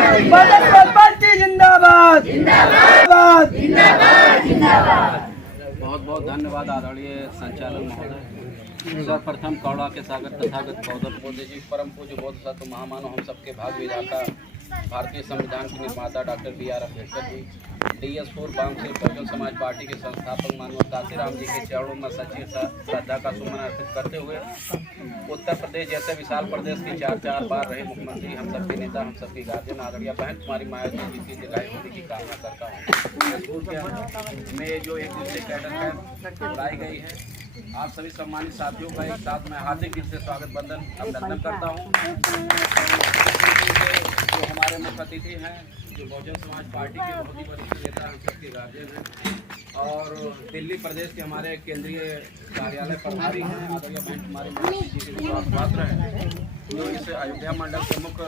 बहुजन party जिंदाबाद जिंदाबाद जिंदाबाद। बहुत बहुत धन्यवाद आदरणीय संचालक महोदय। सर्वप्रथम कौड़ा के सागर तथागत गौतम बुद्ध जी, परम पूज्य बोध सत्व महामानव, हम सबके भाग्य विधाता, भारतीय संविधान के निर्माता doctor B R. Ambedkar ji, DS4 balm से बहुजन समाज पार्टी के संस्थापक मानव काशीराम जी के चरणों में सच्ची श्रद्धा का सुमन अर्पित करते हुए उत्तर प्रदेश जैसे विशाल प्रदेश के चार बार रहे मुख्यमंत्री, हम सबके नेता, हम सबकी गार्जियन आदरणीय बहन कुमारी मायावती जी की दीर्घायु होने की कामना करता हूँ। मैं जो एक दूसरे कैडर कैंप बुलाई गई है, आप सभी सम्मानित साथियों का एक साथ मैं हार्दिक दिल से स्वागत बंदन अभिनंदन करता हूँ। जो हमारे मुख्य अतिथि हैं, जो बहुजन समाज पार्टी के बहुत ही वरिष्ठ नेता, हम सबके गार्जियन हैं, और दिल्ली प्रदेश के हमारे केंद्रीय कार्यालय प्रभारी हैं आदरणीय बहन कुमारी मायावती जी के विश्वास पात्र हैं, जो इस अयोध्या मंडल के मुख्य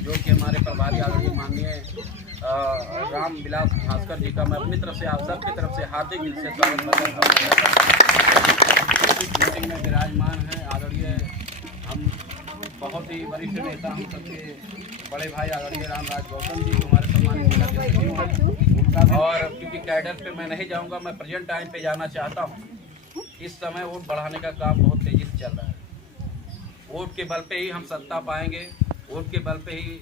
जो कि हमारे प्रभारी आदरणीय माननीय राम विलास भास्कर जी का मैं अपनी तरफ से आप सबकी तरफ से हार्दिक दिल से स्वागत बंदन मीटिंग में विराजमान है आदरणीय हम बहुत ही वरिष्ठ नेता, हम सबके बड़े भाई आदरणीय रामराज गौतम जी, जो हमारे सम्मानित जिला के सचिव हैं, उनका, और क्योंकि कैडर पे मैं नहीं जाऊंगा, मैं प्रेजेंट टाइम पे जाना चाहता हूं। इस समय वोट बढ़ाने का काम बहुत तेजी से चल रहा है। वोट के बल पे ही हम सत्ता पाएंगे, वोट के बल पे ही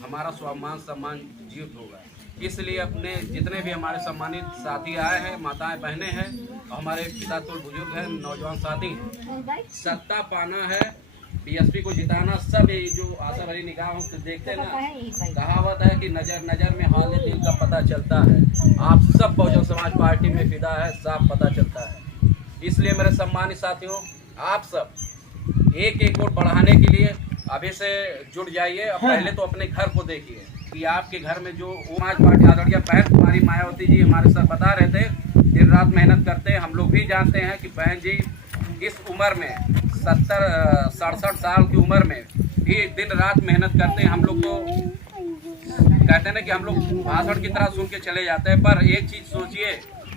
हमारा स्वाभिमान सम्मान जीवित होगा। इसलिए अपने जितने भी हमारे सम्मानित साथी आए हैं, माताएं बहनें हैं, और हमारे पिता तुल बुजुर्ग हैं, नौजवान साथी हैं, सत्ता पाना है, बीएसपी को जिताना, सब ये जो आशा भरी निगाहों से देखते ना, कहावत है कि नजर नजर में हाल दिल का पता चलता है। आप सब बहुजन समाज पार्टी में फिदा है, साफ पता चलता है। इसलिए मेरे सम्मानित साथियों, आप सब एक एक वोट बढ़ाने के लिए अभी से जुट जाइए। अब पहले तो अपने घर को देखिए कि आपके घर में जो समाज पार्टी आदरणीय बहन कुमारी मायावती जी हमारे सर बता रहे थे, दिन रात मेहनत करते हैं। हम लोग भी जानते हैं कि बहन जी इस उम्र में 67 साल की उम्र में भी दिन रात मेहनत करते हैं। हम लोग तो कहते हैं ना कि हम लोग भाषण की तरह सुन के चले जाते हैं, पर एक चीज सोचिए,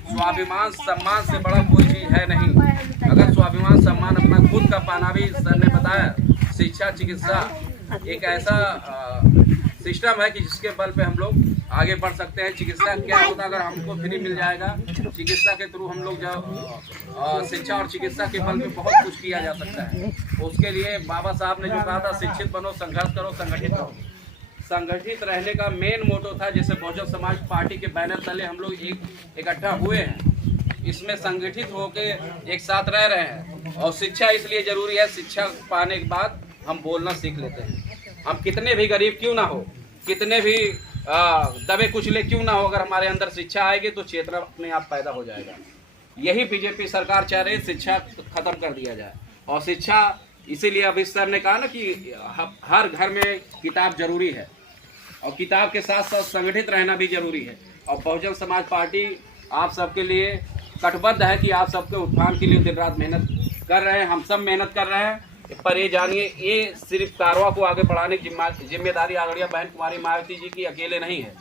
स्वाभिमान सम्मान से बड़ा कोई चीज है नहीं। अगर स्वाभिमान सम्मान अपना खुद का पाना भी सर ने बताया, शिक्षा चिकित्सा एक ऐसा सिस्टम है कि जिसके बल पे हम लोग आगे बढ़ सकते हैं। चिकित्सा क्या होता है, अगर हमको फ्री मिल जाएगा, चिकित्सा के थ्रू हम लोग जब शिक्षा और चिकित्सा के बल पे बहुत कुछ किया जा सकता है। उसके लिए बाबा साहब ने जो कहा था, शिक्षित बनो, संघर्ष करो, संगठित रहो। संगठित रहने का मेन मोटो था। जैसे बहुजन समाज पार्टी के बैनर तले हम लोग इकट्ठा हुए हैं, इसमें संगठित होके एक साथ रह रहे हैं। और शिक्षा इसलिए जरूरी है, शिक्षा पाने के बाद हम बोलना सीख लेते हैं। हम कितने भी गरीब क्यों ना हो, कितने भी दबे कुचले क्यों ना हो, अगर हमारे अंदर शिक्षा आएगी तो चेतना अपने आप पैदा हो जाएगा। यही बीजेपी सरकार चाह रही है, शिक्षा खत्म कर दिया जाए। और शिक्षा इसीलिए अभी सर ने कहा ना कि हर घर में किताब जरूरी है, और किताब के साथ साथ संगठित रहना भी जरूरी है। और बहुजन समाज पार्टी आप सबके लिए कटिबद्ध है कि आप सबके उत्थान के लिए दिन रात मेहनत कर रहे हैं। हम सब मेहनत कर रहे हैं, पर ये जानिए, ये सिर्फ कारवा को आगे बढ़ाने की जिम्मेदारी आदरणीय बहन कुमारी मायावती जी की अकेले नहीं है,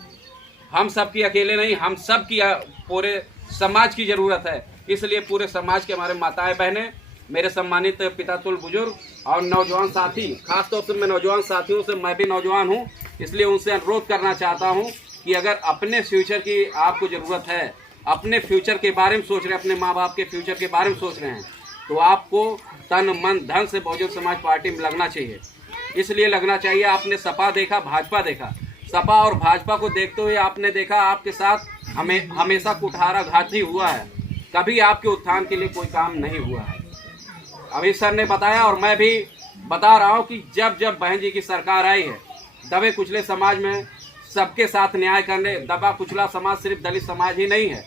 हम सब की अकेले नहीं, हम सब की पूरे समाज की जरूरत है। इसलिए पूरे समाज के हमारे माताएं बहनें, मेरे सम्मानित पिता तुल बुजुर्ग और नौजवान साथी, खासतौर से मैं नौजवान साथियों से, मैं भी नौजवान हूँ, इसलिए उनसे अनुरोध करना चाहता हूँ कि अगर अपने फ्यूचर की आपको ज़रूरत है, अपने फ्यूचर के बारे में सोच रहे हैं, अपने माँ बाप के फ्यूचर के बारे में सोच रहे हैं, तो आपको तन मन धन से बहुजन समाज पार्टी में लगना चाहिए। इसलिए लगना चाहिए, आपने सपा देखा, भाजपा देखा, सपा और भाजपा को देखते हुए आपने देखा आपके साथ हमेशा कुठाराघात ही हुआ है, कभी आपके उत्थान के लिए कोई काम नहीं हुआ है। अभी सर ने बताया और मैं भी बता रहा हूँ कि जब जब बहन जी की सरकार आई है, दबे कुचले समाज में सबके साथ न्याय करने, दबा कुचला समाज सिर्फ दलित समाज ही नहीं है,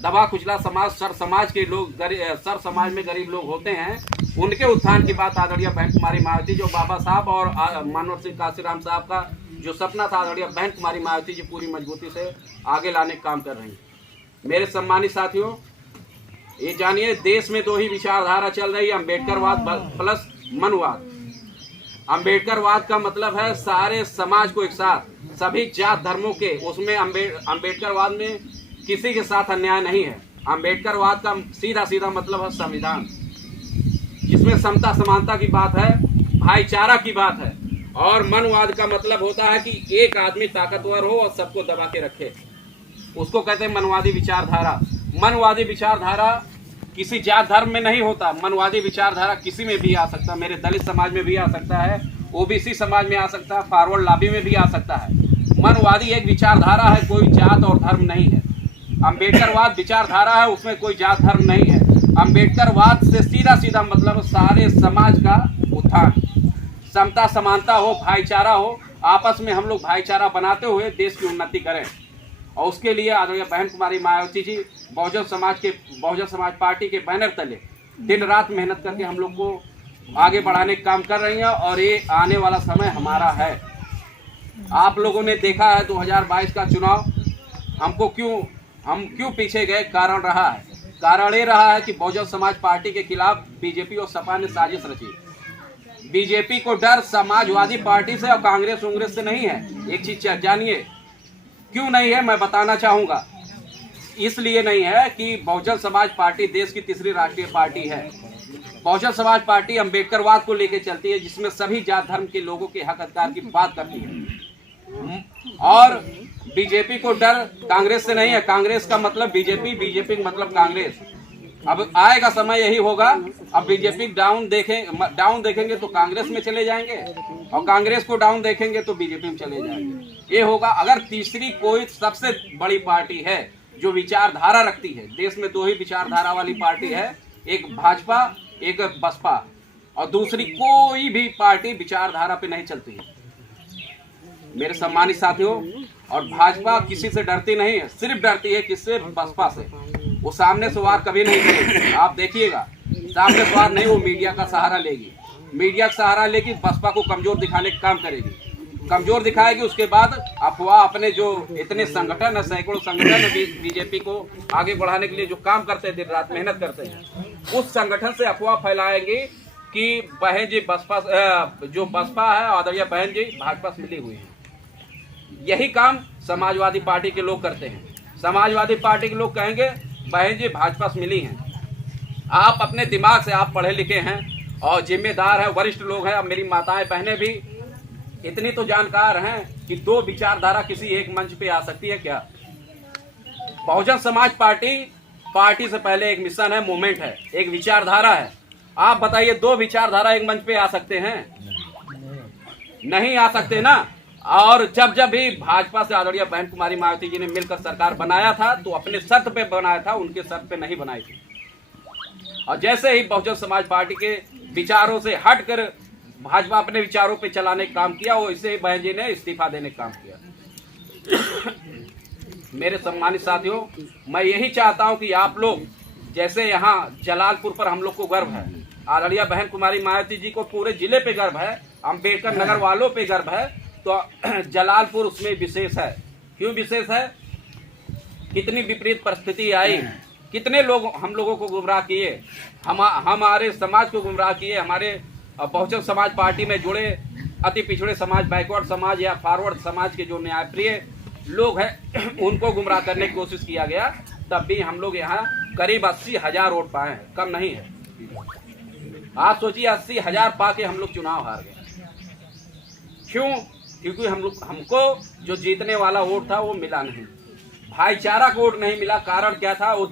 दबा कुचला समाज सर समाज के लोग, सर समाज में गरीब लोग होते हैं, उनके उत्थान की बात आदरणीय बहन कुमारी मायावती, जो बाबा साहब और मानव सिंह काशीराम साहब का जो सपना था, आदरणीय बहन कुमारी मायावती जी पूरी मजबूती से आगे लाने का काम कर रही हैं। मेरे सम्मानित साथियों, ये जानिए, देश में दो ही विचारधारा चल रही है, अम्बेडकरवाद प्लस मनवाद। अम्बेडकरवाद का मतलब है सारे समाज को एक साथ, सभी जात धर्मों के, उसमें अम्बेडकरवाद में किसी के साथ अन्याय नहीं है। अम्बेडकरवाद का सीधा सीधा मतलब है संविधान, जिसमें समता समानता की बात है, भाईचारा की बात है। और मनवाद का मतलब होता है कि एक आदमी ताकतवर हो और सबको दबा के रखे, उसको कहते हैं मनवादी विचारधारा। मनवादी विचारधारा किसी जात धर्म में नहीं होता, मनवादी विचारधारा किसी में भी आ सकता है। मेरे दलित समाज में भी आ सकता है, ओबीसी समाज में आ सकता है, फॉरवर्ड लॉबी में भी आ सकता है। मनवादी एक विचारधारा है, कोई जात और धर्म नहीं है। अम्बेडकरवाद विचारधारा है, उसमें कोई जात धर्म नहीं है। अम्बेडकरवाद से सीधा सीधा मतलब सारे समाज का उत्थान, समता समानता हो, भाईचारा हो, आपस में हम लोग भाईचारा बनाते हुए देश की उन्नति करें। और उसके लिए आदरणीय बहन कुमारी मायावती जी बहुजन समाज पार्टी के बैनर तले दिन रात मेहनत करके हम लोग को आगे बढ़ाने का काम कर रही हैं। और ये आने वाला समय हमारा है। आप लोगों ने देखा है 2022 का चुनाव, हम क्यों पीछे गए, कारण ये रहा है कि बहुजन समाज पार्टी के खिलाफ बीजेपी और सपा ने साजिश रची। बीजेपी को डर समाजवादी पार्टी से और कांग्रेस से नहीं है। एक चीज जानिए क्यों नहीं है, मैं बताना चाहूंगा। इसलिए नहीं है कि बहुजन समाज पार्टी देश की तीसरी राष्ट्रीय पार्टी है। बहुजन समाज पार्टी अम्बेडकरवाद को लेकर चलती है, जिसमें सभी जात धर्म के लोगों के हक अधिकार की बात करती है। और बीजेपी को डर कांग्रेस से नहीं है। कांग्रेस का मतलब बीजेपी का मतलब कांग्रेस। अब आएगा समय यही होगा, अब बीजेपी डाउन देखेंगे तो कांग्रेस में चले जाएंगे, और कांग्रेस को डाउन देखेंगे तो बीजेपी में चले जाएंगे। ये होगा। अगर तीसरी कोई सबसे बड़ी पार्टी है जो विचारधारा रखती है, देश में दो ही विचारधारा वाली पार्टी है, एक भाजपा एक बसपा, और दूसरी कोई भी पार्टी विचारधारा पे नहीं चलती है मेरे सम्मानित साथियों। और भाजपा किसी से डरती नहीं है, सिर्फ डरती है किससे, बसपा से। वो सामने से वार कभी नहीं करेगी, आप देखिएगा, सामने से वार नहीं, वो मीडिया का सहारा लेगी। मीडिया का सहारा लेगी, बसपा को कमजोर दिखाने का काम करेगी, कमजोर दिखाएगी। उसके बाद अफवाह अपने जो इतने संगठन है, सैकड़ों संगठन है बीजेपी को आगे बढ़ाने के लिए जो काम करते हैं, दिन रात मेहनत करते हैं, उस संगठन से अफवाह फैलाएंगे कि बहन जी जो बसपा है, आदरणीय बहन जी भाजपा से मिली हुई है। यही काम समाजवादी पार्टी के लोग करते हैं। समाजवादी पार्टी के लोग कहेंगे बहन जी भाजपा से मिली हैं। आप अपने दिमाग से, आप पढ़े लिखे हैं और जिम्मेदार हैं, वरिष्ठ लोग हैं। अब मेरी माताएं बहनें भी इतनी तो जानकार हैं कि दो विचारधारा किसी एक मंच पे आ सकती है क्या? बहुजन समाज पार्टी से पहले एक मिशन है, मूवमेंट है, एक विचारधारा है। आप बताइए दो विचारधारा एक मंच पे आ सकते हैं? नहीं आ सकते ना। और जब भी भाजपा से आदरणीय बहन कुमारी मायावती जी ने मिलकर सरकार बनाया था तो अपने शर्त पे बनाया था, उनके शर्त पे नहीं बनाई थी। और जैसे ही बहुजन समाज पार्टी के विचारों से हटकर भाजपा अपने विचारों पे चलाने का काम किया, वो इससे बहन जी ने इस्तीफा देने का काम किया। मेरे सम्मानित साथियों, मैं यही चाहता हूं कि आप लोग, जैसे यहाँ जलालपुर पर हम लोग को गर्व है, आदरणीय बहन कुमारी मायावती जी को पूरे जिले पे गर्व है, अम्बेडकर नगर वालों पे गर्व है, तो जलालपुर उसमें विशेष है। क्यों विशेष है? कितनी विपरीत परिस्थिति आई, कितने लोग हम लोगों को गुमराह किए, हमारे समाज को गुमराह किए, हमारे बहुजन समाज पार्टी में जुड़े अति पिछड़े समाज, बैकवर्ड समाज या फॉरवर्ड समाज के जो न्यायप्रिय लोग हैं उनको गुमराह करने की कोशिश किया गया। तब भी हम लोग यहाँ करीब 80,000 वोट पाए हैं, कम नहीं है। आप सोचिए 80,000 पा के हम लोग चुनाव हार गए। क्यों? क्योंकि हमको जो जीतने वाला वोट था वो मिला नहीं, भाईचारा का वोट नहीं मिला। कारण क्या था? वो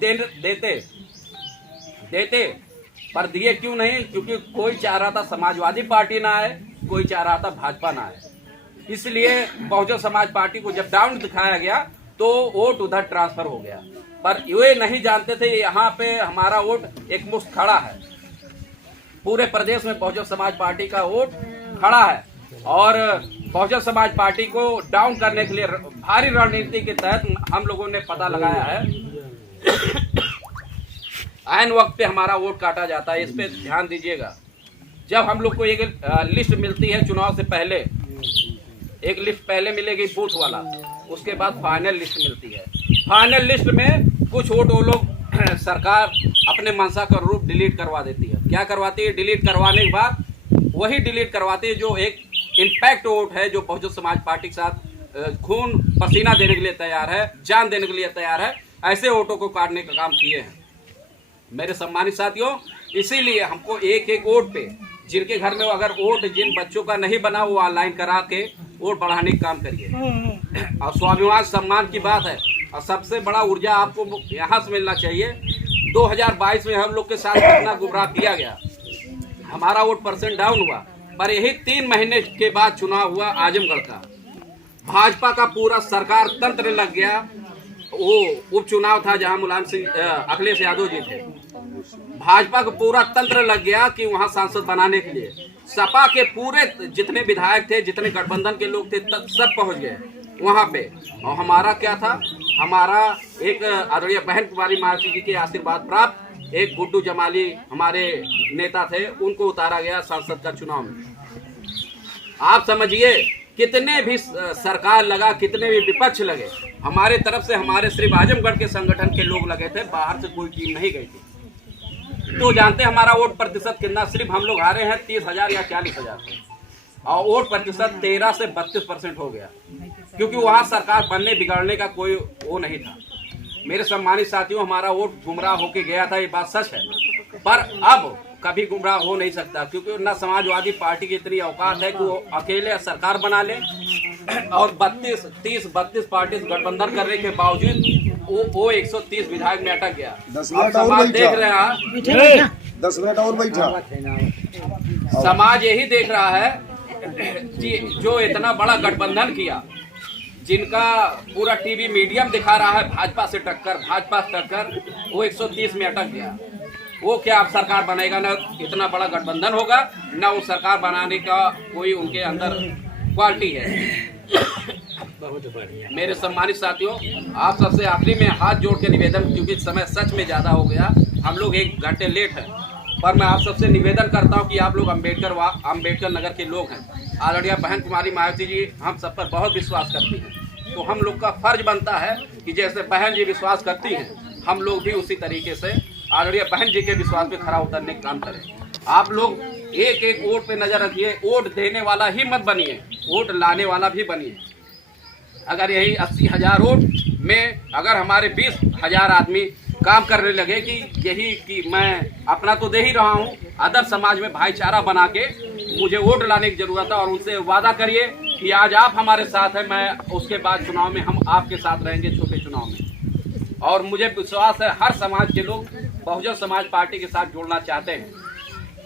देते पर दिए क्यों नहीं? क्योंकि कोई चाह रहा था समाजवादी पार्टी ना आए, कोई चाह रहा था भाजपा ना आए। इसलिए बहुजन समाज पार्टी को जब डाउन दिखाया गया तो वोट उधर ट्रांसफर हो गया। पर ये नहीं जानते थे यहाँ पे हमारा वोट एक मुश्त खड़ा है, पूरे प्रदेश में बहुजन समाज पार्टी का वोट खड़ा है। और बहुजन समाज पार्टी को डाउन करने के लिए भारी रणनीति के तहत हम लोगों ने पता लगाया है, ऐन वक्त पे हमारा वोट काटा जाता है। इस पे ध्यान दीजिएगा। जब हम लोग को एक लिस्ट मिलती है चुनाव से पहले, एक लिस्ट पहले मिलेगी बूथ वाला, उसके बाद फाइनल लिस्ट मिलती है। फाइनल लिस्ट में कुछ वोट वो लोग सरकार अपने मंशा का रूप डिलीट करवा देती है। क्या करवाती है? डिलीट करवाने के बाद वही डिलीट करवाती है जो एक इम्पैक्ट वोट है, जो बहुजन समाज पार्टी के साथ खून पसीना देने के लिए तैयार है, जान देने के लिए तैयार है, ऐसे वोटों को काटने का काम किए हैं मेरे सम्मानित साथियों। इसीलिए हमको एक एक वोट पे जिनके घर में अगर वोट जिन बच्चों का नहीं बना वो ऑनलाइन करा के वोट बढ़ाने का काम करिए। और स्वाभिमान सम्मान की बात है, और सबसे बड़ा ऊर्जा आपको यहाँ से मिलना चाहिए। 2022 में हम लोग के साथ कितना गुमराह किया गया, हमारा वोट परसेंट डाउन हुआ, पर यही 3 महीने के बाद चुनाव हुआ आजमगढ़ का। भाजपा का पूरा सरकार तंत्र लग गया। वो उपचुनाव था जहां मुलायम सिंह अखिलेश यादव जी थे। भाजपा का पूरा तंत्र लग गया कि वहां सांसद बनाने के लिए सपा के पूरे जितने विधायक थे, जितने गठबंधन के लोग थे, सब पहुंच गए वहां पे। और हमारा क्या था, हमारा एक आदरणीय बहन कुमारी मायावती जी के आशीर्वाद प्राप्त एक गुड्डू जमाली हमारे नेता थे, उनको उतारा गया सांसद का चुनाव में। आप समझिए कितने भी सरकार लगा, कितने भी विपक्ष लगे, हमारे तरफ से हमारे सिर्फ आजमगढ़ के संगठन के लोग लगे थे, बाहर से कोई टीम नहीं गई थी। तो जानते हैं हमारा वोट प्रतिशत कितना, सिर्फ हम लोग हारे हैं 30,000 या 40,000, और वोट प्रतिशत 13 से 32% हो गया, क्योंकि वहां सरकार बनने बिगड़ने का कोई वो नहीं था। मेरे सम्मानित साथियों, हमारा वोट गुमराह होके गया था, ये बात सच है, पर अब कभी गुमराह हो नहीं सकता, क्योंकि ना समाजवादी पार्टी की इतनी औकात है कि वो अकेले सरकार बना ले, और 32 पार्टी गठबंधन करने के बावजूद वो 130 विधायक में अटक गया। समाज देख रहा है, 10 मिनट और बैठा, समाज यही देख रहा है कि जो इतना बड़ा गठबंधन किया, जिनका पूरा टीवी मीडियम दिखा रहा है भाजपा से टक्कर, वो 130 में अटक गया। वो क्या अब सरकार बनेगा, ना इतना बड़ा गठबंधन होगा, ना वो सरकार बनाने का कोई उनके अंदर क्वालिटी है। मेरे सम्मानित साथियों, आप सबसे आखिरी में हाथ जोड़ के निवेदन, क्योंकि समय सच में ज़्यादा हो गया, हम लोग 1 घंटे लेट हैं, पर मैं आप सबसे निवेदन करता हूं कि आप लोग अम्बेडकर नगर के लोग हैं। आदरणीय बहन कुमारी मायावती जी हम सब पर बहुत विश्वास करती हैं, तो हम लोग का फर्ज बनता है कि जैसे बहन जी विश्वास करती हैं, हम लोग भी उसी तरीके से आदरणीय बहन जी के विश्वास पे खरा उतरने का काम करें। आप लोग एक वोट पे नजर रखिए, वोट देने वाला ही मत बनिए, वोट लाने वाला भी बनिए। अगर यही 80,000 वोट में अगर हमारे 20,000 आदमी काम करने लगे कि मैं अपना तो दे ही रहा हूँ, अदर समाज में भाईचारा बना के मुझे वोट लाने की जरूरत है, और उनसे वादा करिए कि आज आप हमारे साथ हैं, मैं उसके बाद चुनाव में हम आपके साथ रहेंगे, छोटे चुनाव में। और मुझे विश्वास है हर समाज के लोग बहुजन समाज पार्टी के साथ जुड़ना चाहते हैं।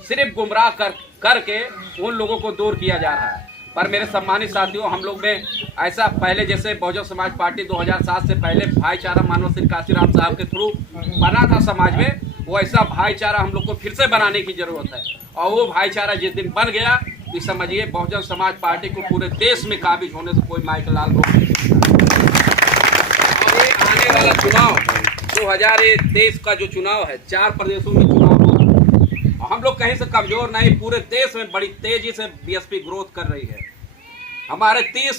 सिर्फ गुमराह करके उन लोगों को दूर किया जा रहा है। पर मेरे सम्मानित साथियों, हम लोग ने ऐसा पहले जैसे बहुजन समाज पार्टी 2007 से पहले भाईचारा मानव सिंह काशीराम साहब के थ्रू बना था समाज में, वो ऐसा भाईचारा हम लोग को फिर से बनाने की जरूरत है। और वो भाईचारा जिस दिन बन गया, तो समझिए बहुजन समाज पार्टी को पूरे देश में काबिज होने से कोई माइकल लाल रोक नहीं सकता। और ये आने वाला चुनाव 2023 का जो चुनाव है, 4 प्रदेशों में चुनाव होगा। हम लोग कहीं से कमजोर नहीं, पूरे देश में बड़ी तेजी से बीएसपी ग्रोथ कर रही है। हमारे 30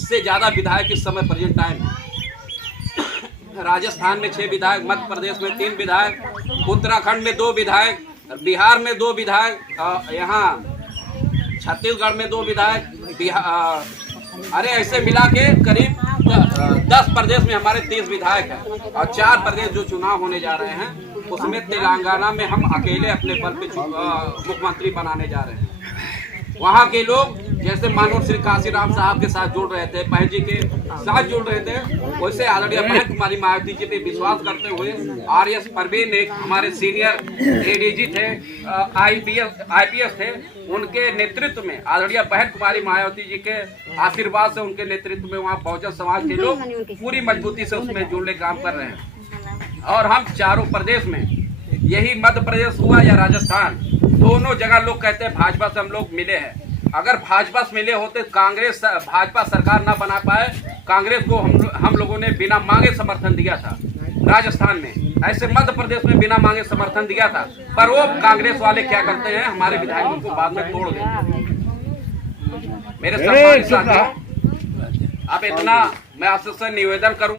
से ज्यादा विधायक इस समय प्रेजेंट टाइम है। राजस्थान में 6 विधायक, मध्य प्रदेश में 3 विधायक, उत्तराखंड में 2 विधायक, बिहार में 2 विधायक, यहाँ छत्तीसगढ़ में 2 विधायक, अरे ऐसे मिला के करीब 10 प्रदेश में हमारे 30 विधायक हैं। और 4 प्रदेश जो चुनाव होने जा रहे हैं, उसमें तेलंगाना में हम अकेले अपने बल पे मुख्यमंत्री बनाने जा रहे हैं। वहाँ के लोग जैसे मानव श्री काशीराम साहब के साथ जुड़ रहे थे, बहन जी के साथ जुड़ रहे थे, वैसे आदरणीय बहन कुमारी मायावती जी पे विश्वास करते हुए RS परवीन एक हमारे सीनियर ADG थे, IPS थे, उनके नेतृत्व में आदरणीय बहन कुमारी मायावती जी के आशीर्वाद से, उनके नेतृत्व में वहाँ बहुजन समाज के लोग पूरी मजबूती से उसमें जुड़ने का काम कर रहे हैं। और हम चारों प्रदेश में, यही मध्य प्रदेश हुआ या राजस्थान, दोनों जगह लोग कहते हैं भाजपा से हम लोग मिले हैं। अगर भाजपा से मिले होते, कांग्रेस भाजपा सरकार ना बना पाए, कांग्रेस को हम लोगों ने बिना मांगे समर्थन दिया था राजस्थान में, ऐसे मध्य प्रदेश में बिना मांगे समर्थन दिया था। पर वो कांग्रेस वाले क्या करते हैं, हमारे विधायकों को बाद में तोड़ देते। मेरे सम्मानित साथियों, अब इतना मैं आपसे निवेदन करूं।